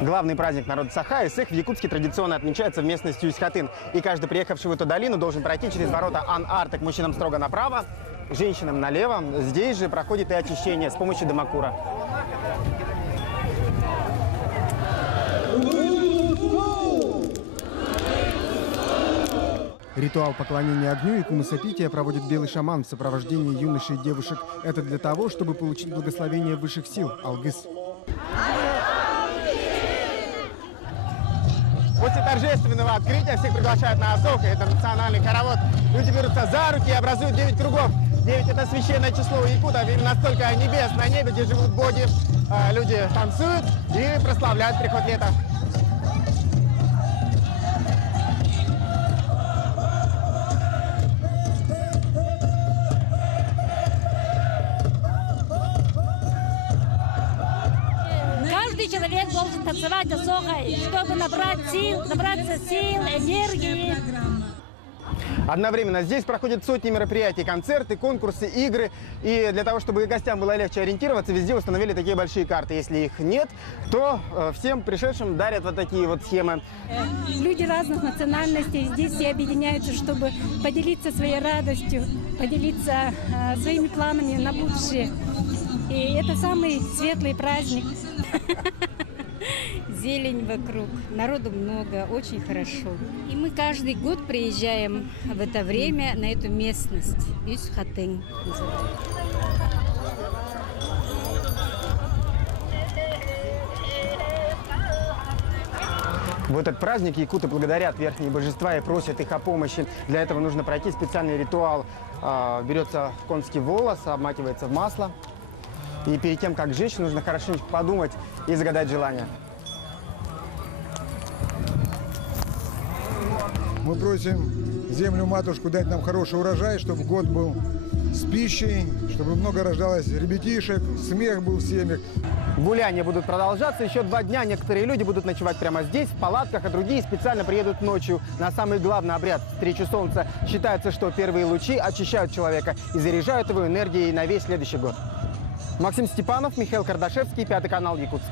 Главный праздник народа Саха и Сых в Якутске традиционно отмечается в местности Юсть-Хатын. И каждый приехавший в эту долину должен пройти через ворота Ан-Артек. Мужчинам строго направо, женщинам налево. Здесь же проходит и очищение с помощью дымокура. Ритуал поклонения огню и кумысопития проводит белый шаман в сопровождении юношей и девушек. Это для того, чтобы получить благословение высших сил – Алгыс. После торжественного открытия всех приглашают на Азоха. Это национальный хоровод. Люди берутся за руки и образуют 9 кругов. 9 – это священное число у якутов. Именно столько небес на небе, где живут боги. Люди танцуют и прославляют приход лета. Каждый человек должен танцевать Азохой, чтобы набраться сил, энергии. Одновременно здесь проходят сотни мероприятий, концерты, конкурсы, игры. И для того, чтобы гостям было легче ориентироваться, везде установили такие большие карты. Если их нет, то всем пришедшим дарят вот такие вот схемы. Люди разных национальностей здесь все объединяются, чтобы поделиться своей радостью, поделиться своими планами на будущее. И это самый светлый праздник. Зелень вокруг, народу много, очень хорошо. И мы каждый год приезжаем в это время на эту местность, Юсть-Хатын. В этот праздник якуты благодарят верхние божества и просят их о помощи. Для этого нужно пройти специальный ритуал. Берется конский волос, обмакивается в масло. И перед тем, как жечь, нужно хорошенько подумать и загадать желание. Мы просим землю-матушку дать нам хороший урожай, чтобы год был с пищей, чтобы много рождалось ребятишек, смех был в семьях. Гуляния будут продолжаться еще 2 дня. Некоторые люди будут ночевать прямо здесь, в палатках, а другие специально приедут ночью на самый главный обряд – встречу солнца. Считается, что первые лучи очищают человека и заряжают его энергией на весь следующий год. Максим Степанов, Михаил Кардашевский, 5 канал, Якутск.